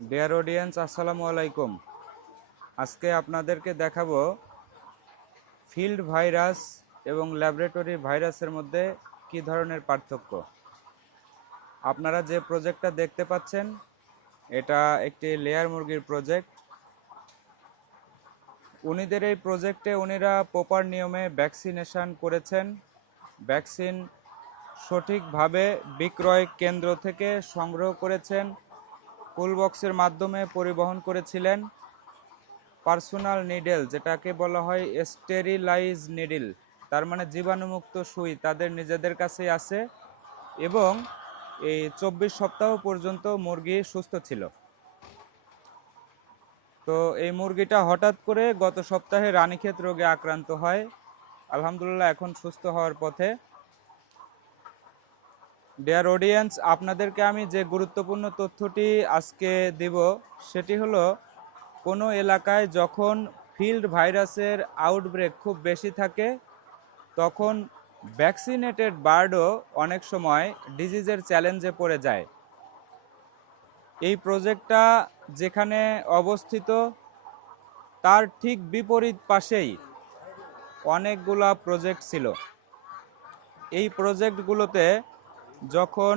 Dear audience আসসালামু আলাইকুম। আজকে আপনাদেরকে দেখাবো ফিল্ড ভাইরাস এবং ল্যাবরেটরি ভাইরাসের মধ্যে কি ধরনের পার্থক্য। আপনারা যে প্রজেক্টটা দেখতে পাচ্ছেন, এটা একটি লেয়ার মুরগির প্রজেক্ট। উনিদের এই প্রজেক্টে উনিরা প্রপার নিয়মে ভ্যাকসিনেশন করেছেন। ভ্যাকসিন সঠিকভাবে বিক্রয় কেন্দ্র থেকে সংগ্রহ করেছেন। কুল বক্সের মাধ্যমে পরিবহন করেছিলেন পার্সোনাল নিডেল, যেটাকে বলা হয় স্টেরিলাইজ নিডল। তার মানে জীবাণুমুক্ত সুই তাদের নিজেদের কাছেই আছে এবং এই চব্বিশ সপ্তাহ পর্যন্ত মুরগি সুস্থ ছিল। তো এই মুরগিটা হঠাৎ করে গত সপ্তাহে রানীক্ষেত রোগে আক্রান্ত হয়। আলহামদুলিল্লাহ এখন সুস্থ হওয়ার পথে ডিয়ার অডিয়েন্স আপনাদেরকে আমি যে গুরুত্বপূর্ণ তথ্যটি আজকে দিব, সেটি হলো, কোনো এলাকায় যখন ফিল্ড ভাইরাসের আউটব্রেক খুব বেশি থাকে, তখন ভ্যাকসিনেটেড বার্ডও অনেক সময় ডিজিজের চ্যালেঞ্জে পড়ে যায়। এই প্রজেক্টটা যেখানে অবস্থিত, তার ঠিক বিপরীত পাশেই অনেকগুলা প্রজেক্ট ছিল। এই প্রজেক্টগুলোতে যখন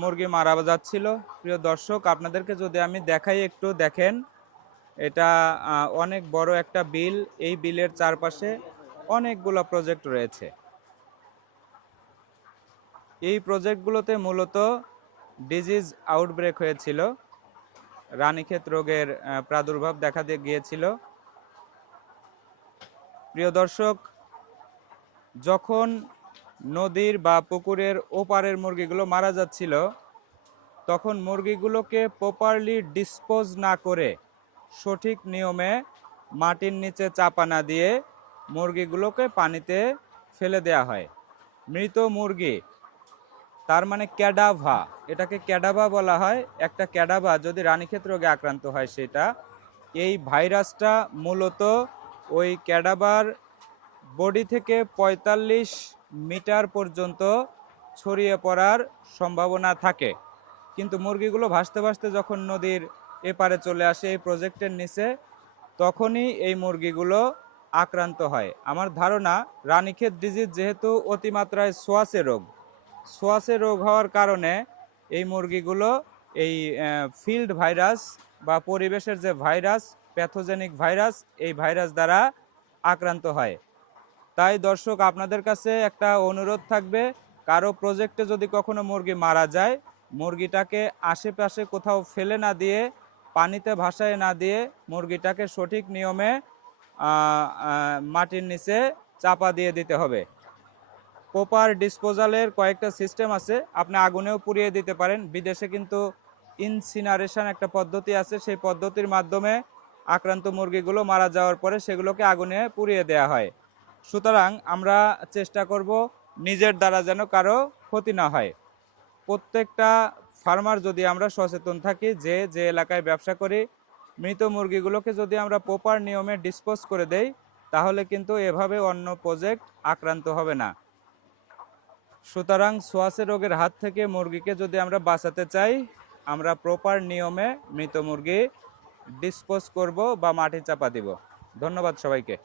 মুরগি মারা যাচ্ছিল, প্রিয় দর্শক, আপনাদেরকে যদি আমি দেখাই, একটু দেখেন। এটা অনেক বড় একটা বিল। এই বিলের চারপাশে অনেকগুলো প্রজেক্ট রয়েছে। এই প্রজেক্টগুলোতে মূলত ডিজিজ আউটব্রেক হয়েছিল। রানীক্ষেত রোগের প্রাদুর্ভাব দেখা দিয়ে গিয়েছিল। প্রিয় দর্শক, যখন নদীর বা পুকুরের ওপারের মুরগিগুলো মারা যাচ্ছিল। তখন মুরগিগুলোকে প্রপারলি ডিসপোজ না করে সঠিক নিয়মে মাটির নিচে চাপা না দিয়ে মুরগিগুলোকে পানিতে ফেলে দেয়া হয়। মৃত মুরগি, তার মানে ক্যাডাভা, এটাকে ক্যাডাভা বলা হয়। একটা ক্যাডাভা যদি রানীক্ষেত রোগে আক্রান্ত হয় সেটা, এই ভাইরাসটা মূলত ওই ক্যাডাবার বডি থেকে পঁয়তাল্লিশ মিটার পর্যন্ত ছড়িয়ে পড়ার সম্ভাবনা থাকে। কিন্তু মুরগিগুলো ভাসতে ভাসতে যখন নদীর এপারে চলে আসে এই প্রজেক্টের নিচে, তখনই এই মুরগিগুলো আক্রান্ত হয়। আমার ধারণা, রানীক্ষেত ডিজিজ যেহেতু অতিমাত্রায় সোয়াসে রোগ সোয়াসে রোগ হওয়ার কারণে এই মুরগিগুলো এই ফিল্ড ভাইরাস বা পরিবেশের যে ভাইরাস প্যাথোজেনিক ভাইরাস এই ভাইরাস দ্বারা আক্রান্ত হয়। তাই দর্শক, আপনাদের কাছে একটা অনুরোধ থাকবে, কারও প্রজেক্টে যদি কখনো মুরগি মারা যায়, মুরগিটাকে আশেপাশে কোথাও ফেলে না দিয়ে, পানিতে ভাসায় না দিয়ে মুরগিটাকে সঠিক নিয়মে মাটির নিচে চাপা দিয়ে দিতে হবে। প্রপার ডিসপোজালের কয়েকটা সিস্টেম আছে, আপনি আগুনেও পুড়িয়ে দিতে পারেন। বিদেশে কিন্তু ইনসিনারেশন একটা পদ্ধতি আছে, সেই পদ্ধতির মাধ্যমে আক্রান্ত মুরগিগুলো মারা যাওয়ার পরে সেগুলোকে আগুনে পুড়িয়ে দেওয়া হয়। সুতরাং আমরা চেষ্টা করব নিজের দ্বারা যেন কারও ক্ষতি না হয়। প্রত্যেকটা ফার্মার যদি আমরা সচেতন থাকি, যে যে এলাকায় ব্যবসা করি, মৃত মুরগিগুলোকে যদি আমরা প্রপার নিয়মে ডিসপোজ করে দেই, তাহলে কিন্তু এভাবে অন্য প্রজেক্ট আক্রান্ত হবে না। সুতরাং সোয়াসে রোগের হাত থেকে মুরগিকে যদি আমরা বাঁচাতে চাই, আমরা প্রপার নিয়মে মৃত মুরগি ডিসপোজ করব বা মাটি চাপা দিব। ধন্যবাদ সবাইকে।